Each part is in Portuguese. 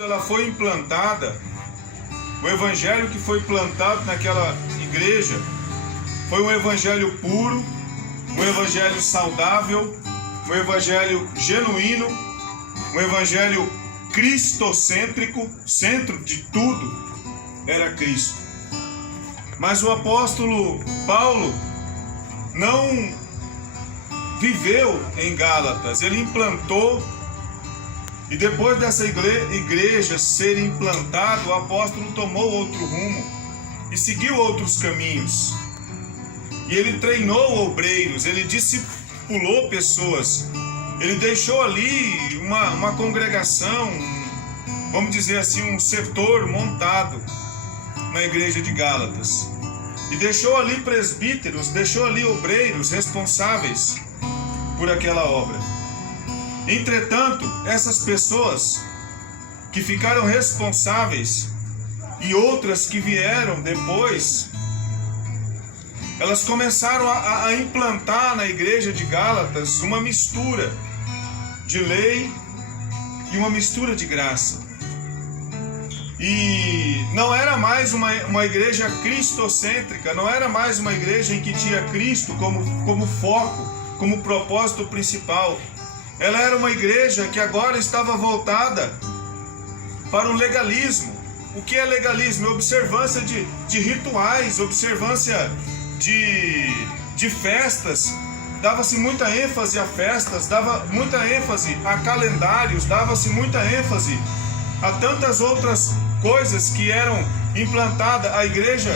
Ela foi implantada, o evangelho que foi plantado naquela igreja foi um evangelho puro, um evangelho saudável, um evangelho genuíno, um evangelho cristocêntrico. Centro de tudo era Cristo. Mas o apóstolo Paulo não viveu em Gálatas, ele implantou. E depois dessa igreja ser implantada, o apóstolo tomou outro rumo e seguiu outros caminhos. E ele treinou obreiros, ele discipulou pessoas, ele deixou ali uma congregação, vamos dizer assim, um setor montado na igreja de Gálatas. E deixou ali presbíteros, deixou ali obreiros responsáveis por aquela obra. Entretanto, essas pessoas que ficaram responsáveis e outras que vieram depois, elas começaram a implantar na igreja de Gálatas uma mistura de lei e uma mistura de graça. E não era mais uma igreja cristocêntrica, não era mais uma igreja em que tinha Cristo como foco, como propósito principal. Ela era uma igreja que agora estava voltada para o legalismo. O que é legalismo? É observância de rituais, observância de festas. Dava-se muita ênfase a festas, dava muita ênfase a calendários, dava-se muita ênfase a tantas outras coisas que eram implantadas. A igreja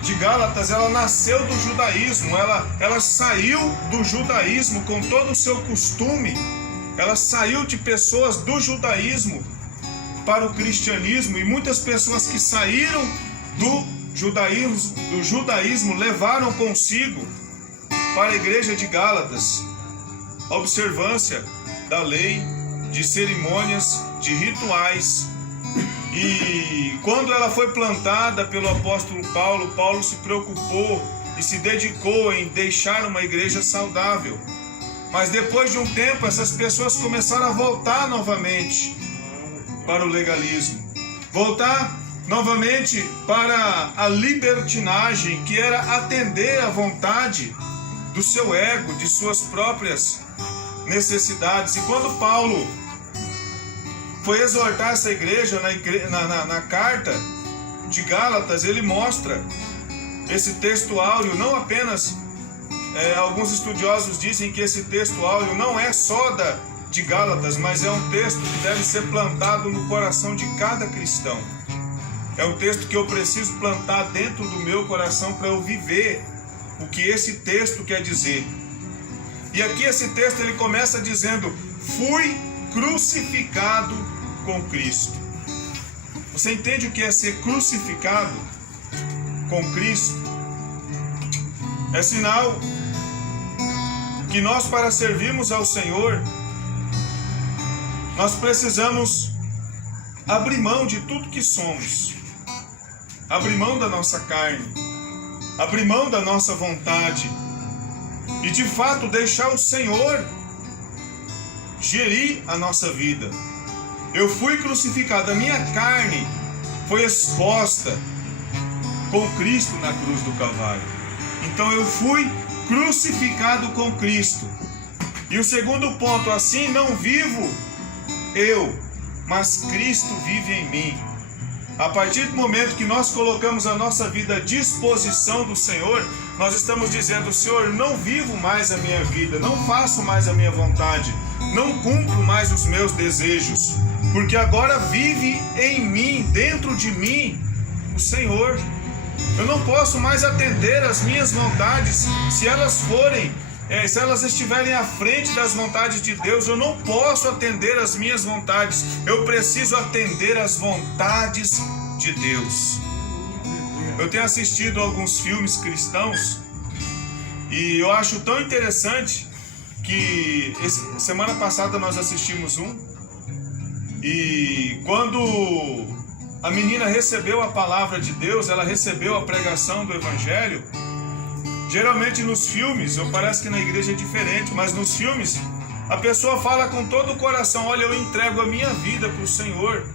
de Gálatas, ela nasceu do judaísmo, ela saiu do judaísmo com todo o seu costume, ela saiu de pessoas do judaísmo para o cristianismo, e muitas pessoas que saíram do judaísmo levaram consigo para a igreja de Gálatas a observância da lei, de cerimônias, de rituais. E quando ela foi plantada pelo apóstolo Paulo, Paulo se preocupou e se dedicou em deixar uma igreja saudável. Mas depois de um tempo, essas pessoas começaram a voltar novamente para o legalismo, voltar novamente para a libertinagem, que era atender à vontade do seu ego, de suas próprias necessidades. E quando Paulo foi exortar essa igreja na carta de Gálatas, ele mostra esse texto áureo. Não apenas, alguns estudiosos dizem que esse texto áureo não é só de Gálatas, mas é um texto que deve ser plantado no coração de cada cristão. É um texto que eu preciso plantar dentro do meu coração para eu viver o que esse texto quer dizer. E aqui esse texto ele começa dizendo: fui crucificado com Cristo. Você entende o que é ser crucificado com Cristo? É sinal que nós, para servirmos ao Senhor, nós precisamos abrir mão de tudo que somos, abrir mão da nossa carne, abrir mão da nossa vontade e de fato deixar o Senhor gerir a nossa vida. Eu fui crucificado, a minha carne foi exposta com Cristo na cruz do Calvário. Então eu fui crucificado com Cristo. E o segundo ponto: assim não vivo eu, mas Cristo vive em mim. A partir do momento que nós colocamos a nossa vida à disposição do Senhor, nós estamos dizendo: Senhor, não vivo mais a minha vida, não faço mais a minha vontade, não cumpro mais os meus desejos, porque agora vive em mim, dentro de mim, o Senhor. Eu não posso mais atender às minhas vontades se elas estiverem à frente das vontades de Deus. Eu não posso atender às minhas vontades, eu preciso atender às vontades de Deus. Eu tenho assistido alguns filmes cristãos e eu acho tão interessante que semana passada nós assistimos um, e quando a menina recebeu a palavra de Deus, ela recebeu a pregação do Evangelho. Geralmente nos filmes, parece que na igreja é diferente, mas nos filmes a pessoa fala com todo o coração: olha, eu entrego a minha vida para o Senhor,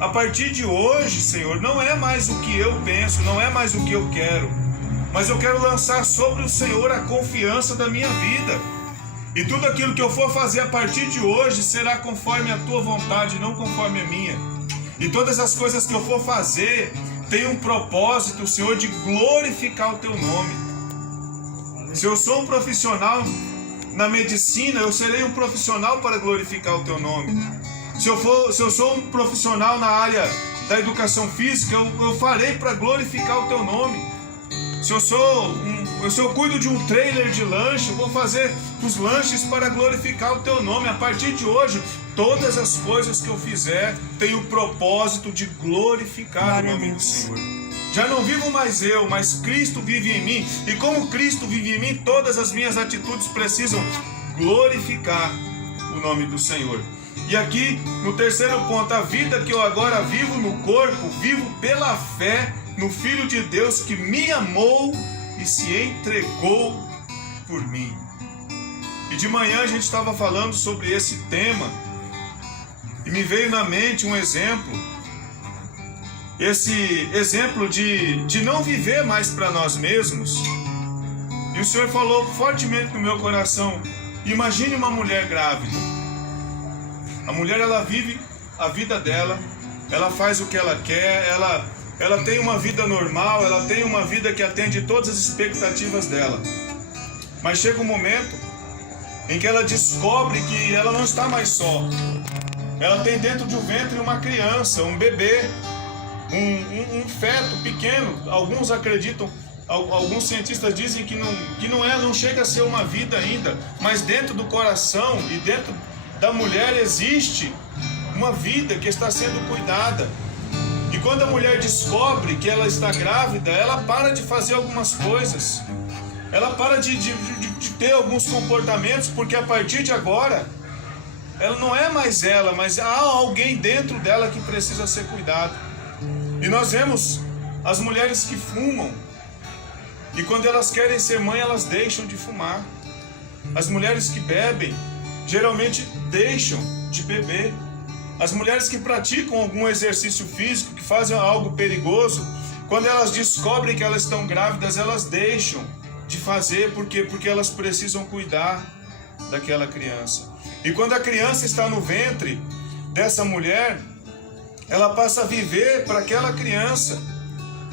a partir de hoje, Senhor, não é mais o que eu penso, não é mais o que eu quero, mas eu quero lançar sobre o Senhor a confiança da minha vida. E tudo aquilo que eu for fazer a partir de hoje será conforme a tua vontade, não conforme a minha. E todas as coisas que eu for fazer têm um propósito, Senhor, de glorificar o teu nome. Se eu sou um profissional na medicina, eu serei um profissional para glorificar o teu nome. Se eu sou um profissional na área da educação física, eu farei para glorificar o teu nome. Se eu cuido de um trailer de lanche, eu vou fazer os lanches para glorificar o teu nome. A partir de hoje, todas as coisas que eu fizer têm o propósito de glorificar o nome do Senhor. Já não vivo mais eu, mas Cristo vive em mim. E como Cristo vive em mim, todas as minhas atitudes precisam glorificar o nome do Senhor. E aqui, no terceiro ponto, a vida que eu agora vivo no corpo, vivo pela fé no Filho de Deus que me amou e se entregou por mim. E de manhã a gente estava falando sobre esse tema e me veio na mente um exemplo. Esse exemplo de não viver mais para nós mesmos. E o Senhor falou fortemente no meu coração: imagine uma mulher grávida. A mulher, ela vive a vida dela, ela faz o que ela quer, ela tem uma vida normal, ela tem uma vida que atende todas as expectativas dela. Mas chega um momento em que ela descobre que ela não está mais só. Ela tem dentro de um ventre uma criança, um bebê, um feto pequeno. Alguns acreditam, alguns cientistas dizem que não chega a ser uma vida ainda, mas dentro do coração e dentro da mulher existe uma vida que está sendo cuidada. E quando a mulher descobre que ela está grávida, ela para de fazer algumas coisas, ela para de ter alguns comportamentos, porque a partir de agora ela não é mais ela, mas há alguém dentro dela que precisa ser cuidado. E nós vemos as mulheres que fumam, e quando elas querem ser mãe, elas deixam de fumar. As mulheres que bebem geralmente deixam de beber. As mulheres que praticam algum exercício físico, que fazem algo perigoso, quando elas descobrem que elas estão grávidas, elas deixam de fazer. Por quê? Porque elas precisam cuidar daquela criança. E quando a criança está no ventre dessa mulher, ela passa a viver para aquela criança.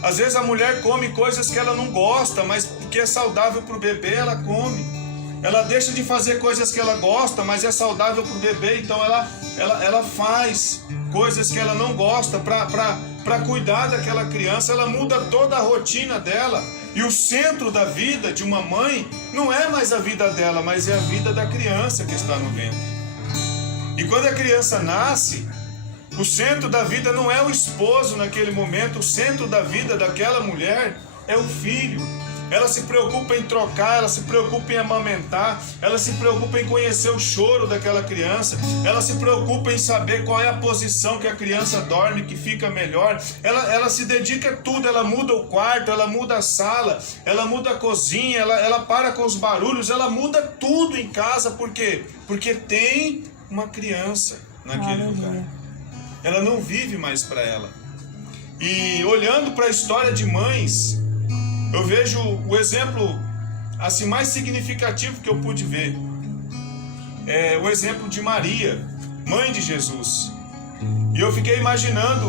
Às vezes a mulher come coisas que ela não gosta, mas porque é saudável para o bebê, ela come. Ela deixa de fazer coisas que ela gosta, mas é saudável para o bebê, então ela faz coisas que ela não gosta para cuidar daquela criança. Ela muda toda a rotina dela. E o centro da vida de uma mãe não é mais a vida dela, mas é a vida da criança que está no ventre. E quando a criança nasce, o centro da vida não é o esposo naquele momento, o centro da vida daquela mulher é o filho. Ela se preocupa em trocar, ela se preocupa em amamentar, ela se preocupa em conhecer o choro daquela criança, ela se preocupa em saber qual é a posição que a criança dorme, que fica melhor. Ela se dedica a tudo, ela muda o quarto, ela muda a sala, ela muda a cozinha, ela para com os barulhos, ela muda tudo em casa. Por quê? Porque tem uma criança naquele lugar. Ela não vive mais para ela. E olhando para a história de mães, eu vejo o exemplo assim mais significativo que eu pude ver. É o exemplo de Maria, mãe de Jesus. E eu fiquei imaginando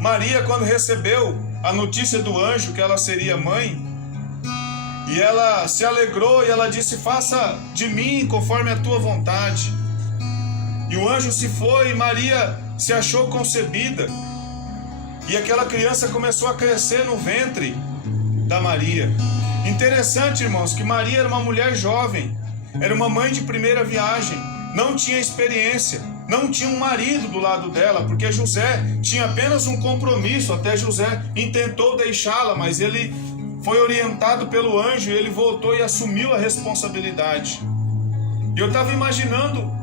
Maria quando recebeu a notícia do anjo que ela seria mãe. E ela se alegrou e ela disse: faça de mim conforme a tua vontade. E o anjo se foi e Maria se achou concebida. E aquela criança começou a crescer no ventre da Maria. Interessante, irmãos, que Maria era uma mulher jovem, era uma mãe de primeira viagem, não tinha experiência, não tinha um marido do lado dela, porque José tinha apenas um compromisso. Até José intentou deixá-la, mas ele foi orientado pelo anjo e ele voltou e assumiu a responsabilidade. E eu estava imaginando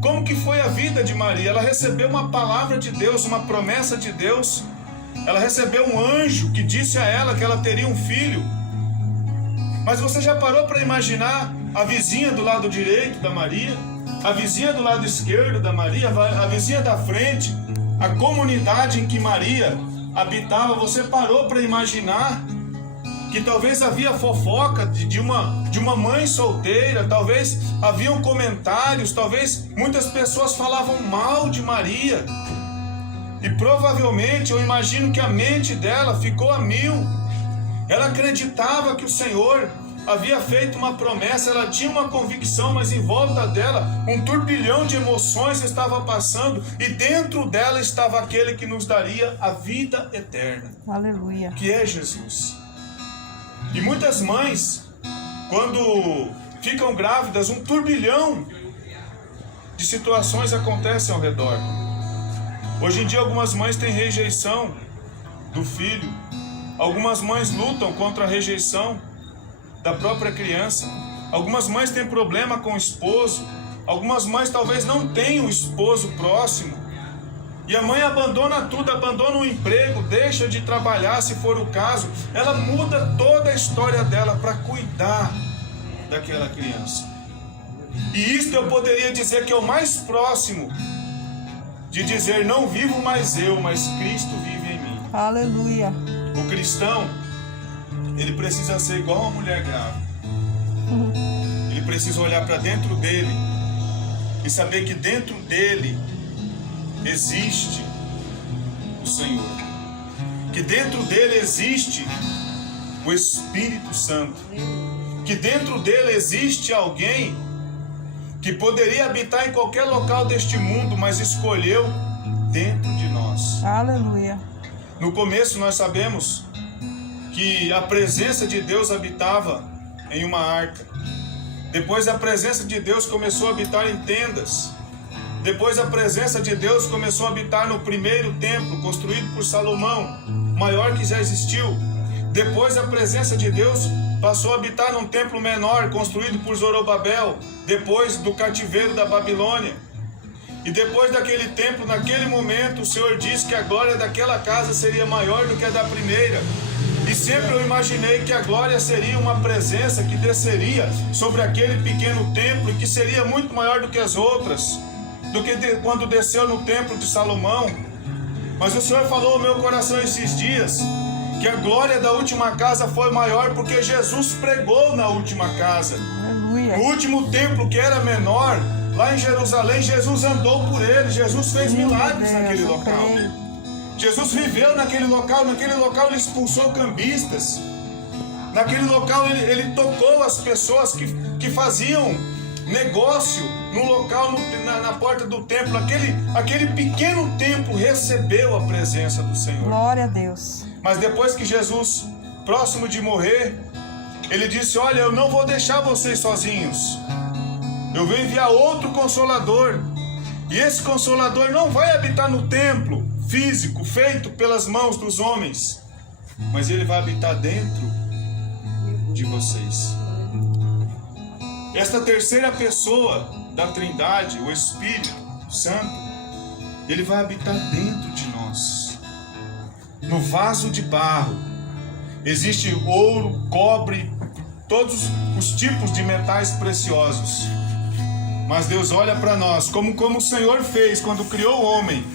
como que foi a vida de Maria. Ela recebeu uma palavra de Deus, uma promessa de Deus. Ela recebeu um anjo que disse a ela que ela teria um filho. Mas você já parou para imaginar a vizinha do lado direito da Maria, a vizinha do lado esquerdo da Maria, a vizinha da frente, a comunidade em que Maria habitava, você parou para imaginar que talvez havia fofoca de uma mãe solteira, talvez haviam comentários, talvez muitas pessoas falavam mal de Maria. E provavelmente eu imagino que a mente dela ficou a mil. Ela acreditava que o Senhor havia feito uma promessa, ela tinha uma convicção, mas em volta dela um turbilhão de emoções estava passando, e dentro dela estava aquele que nos daria a vida eterna. Aleluia. Que é Jesus. E muitas mães, quando ficam grávidas, um turbilhão de situações acontecem ao redor. Hoje em dia algumas mães têm rejeição do filho. Algumas mães lutam contra a rejeição da própria criança. Algumas mães têm problema com o esposo. Algumas mães talvez não tenham o esposo próximo. E a mãe abandona tudo, abandona o emprego, deixa de trabalhar se for o caso. Ela muda toda a história dela para cuidar daquela criança. E isto eu poderia dizer que é o mais próximo de dizer: não vivo mais eu, mas Cristo vive em mim. Aleluia. O cristão, ele precisa ser igual uma mulher grávida. Ele precisa olhar para dentro dele e saber que dentro dele existe o Senhor. Que dentro dele existe o Espírito Santo. Que dentro dele existe alguém que poderia habitar em qualquer local deste mundo, mas escolheu dentro de nós. Aleluia. No começo nós sabemos que a presença de Deus habitava em uma arca. Depois a presença de Deus começou a habitar em tendas. Depois a presença de Deus começou a habitar no primeiro templo, construído por Salomão, maior que já existiu. Depois a presença de Deus passou a habitar num templo menor, construído por Zorobabel, depois do cativeiro da Babilônia. E depois daquele templo, naquele momento, o Senhor disse que a glória daquela casa seria maior do que a da primeira. E sempre eu imaginei que a glória seria uma presença que desceria sobre aquele pequeno templo e que seria muito maior do que as outras, do que quando desceu no templo de Salomão. Mas o Senhor falou ao meu coração esses dias que a glória da última casa foi maior porque Jesus pregou na última casa. Aleluia. O último templo, que era menor, lá em Jerusalém, Jesus andou por ele, Jesus fez milagres naquele local. Jesus viveu naquele local ele expulsou cambistas. Naquele local ele tocou as pessoas que faziam negócio no local, na porta do templo. Aquele pequeno templo recebeu a presença do Senhor. Glória a Deus. Mas depois que Jesus, próximo de morrer, ele disse: olha, eu não vou deixar vocês sozinhos. Eu vou enviar outro Consolador. E esse Consolador não vai habitar no templo físico, feito pelas mãos dos homens, mas ele vai habitar dentro de vocês. Esta terceira pessoa da Trindade, o Espírito Santo, ele vai habitar dentro de nós. No vaso de barro existe ouro, cobre, todos os tipos de metais preciosos. Mas Deus olha para nós como o Senhor fez quando criou o homem.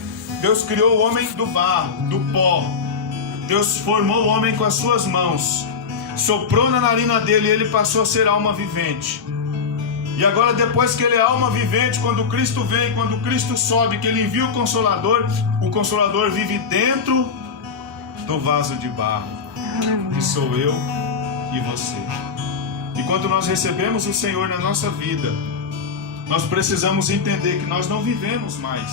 Deus criou o homem do barro, do pó. Deus formou o homem com as suas mãos, soprou na narina dele e ele passou a ser alma vivente. E agora, depois que ele é alma vivente, quando Cristo vem, quando Cristo sobe, que ele envia o Consolador vive dentro do vaso de barro, que sou eu e você. E quando nós recebemos o Senhor na nossa vida, nós precisamos entender que nós não vivemos mais